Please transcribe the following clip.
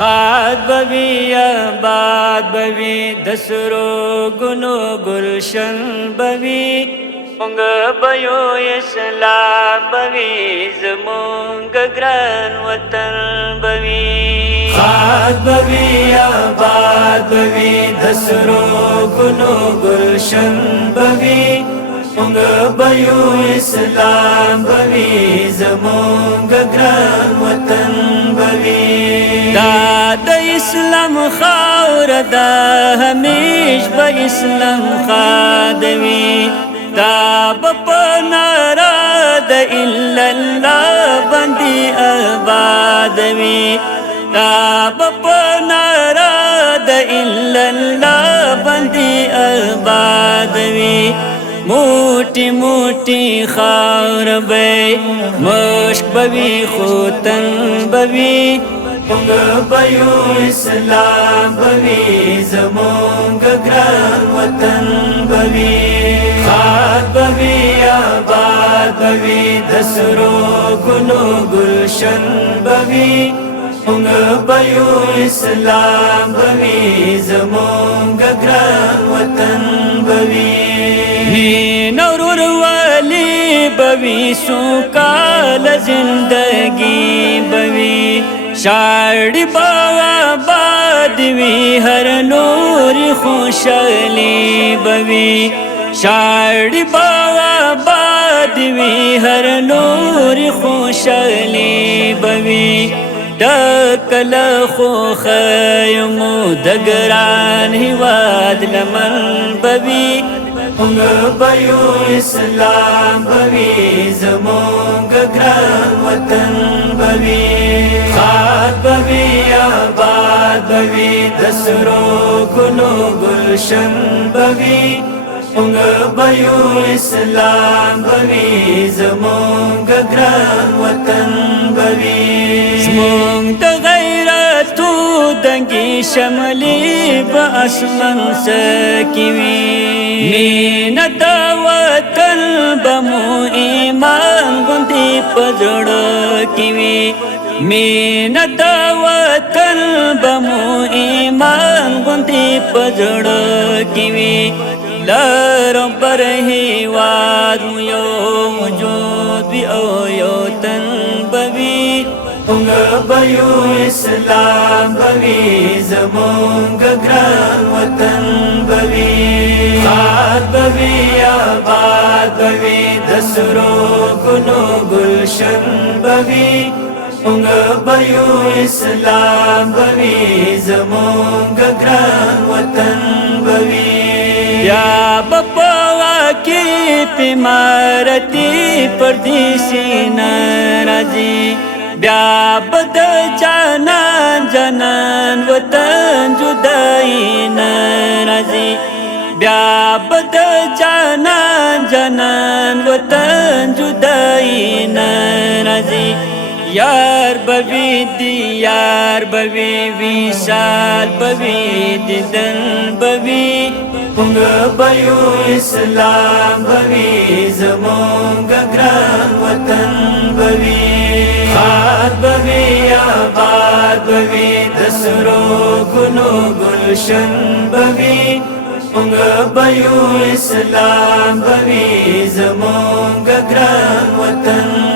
خاد بوی آباد بوی دسرو گنو گلشن بوی مونگ بیو اسلام بوی زمونگ گران وطن بوی خاد بوی آباد بوی دسرو گنو گلشن بوی مونگ بیو اسلام بوی زمونگ گران وطن بوی دا د اسلام خاور دا همیش با اسلام خادوی دا بپنارا دا الا اللہ بندی آبادوی دا بپنارا دا الا اللہ بندی آبادوی موٹی موٹی خاور بی مشک بوی خوتن بوی مونگ بیو اسلام بوی زمونگ گران وطن بوی خاد بوی آباد بوی دسرو گنو گلشن بوی مونگ بیو اسلام بوی زمونگ گران وطن بوی نورور والی بوی سوکال زندگی بوی شاڑی باغ بادوی ہر نور خوشالی بوی شاڑی باغ بادوی ہر نور خوشالی بوی ڈکل خو خیمو دگران ہیواد لمن بوی مونگ بیو اسلام بوی زمونگ گران وطن بوی خاد بوی آباد بوی دسرو گنو گلشن بوی مونگ بیو اسلام بوی زمونگ گران وطن بوی زمونگ دا غیرتو دنگی شملی با اسمان سکیوی مین دا وطن بمو ایمان گندی پزڑ کیوی مین دا وطن بمو ایمان گندی پزڑ کیوی لرم پر ہیواد یو وجود بی او یو تن بوی مونگ بیو اسلام بوی زمونگ گران وطن بوی خاد بوی آباد بوی دسرو گنو گلشن بوی مونگ بیو اسلام بوی زمونگ گران وطن بوی یا بپا کی پیمارتی پردیسی نرازی بیا بد جانان جانان وطن جدائی نرازی بیا بد جانان جانان وطن جدائی نرازی یار بوی دی یار بوی ویشال بوی دیدن بوی مونگ بیو اسلام بوی زمونگ گران وطن بوی خاد بوی آباد بوی دسرو گنو گلشن بوی مونگ بیو اسلام بوی زمونگ گران وطن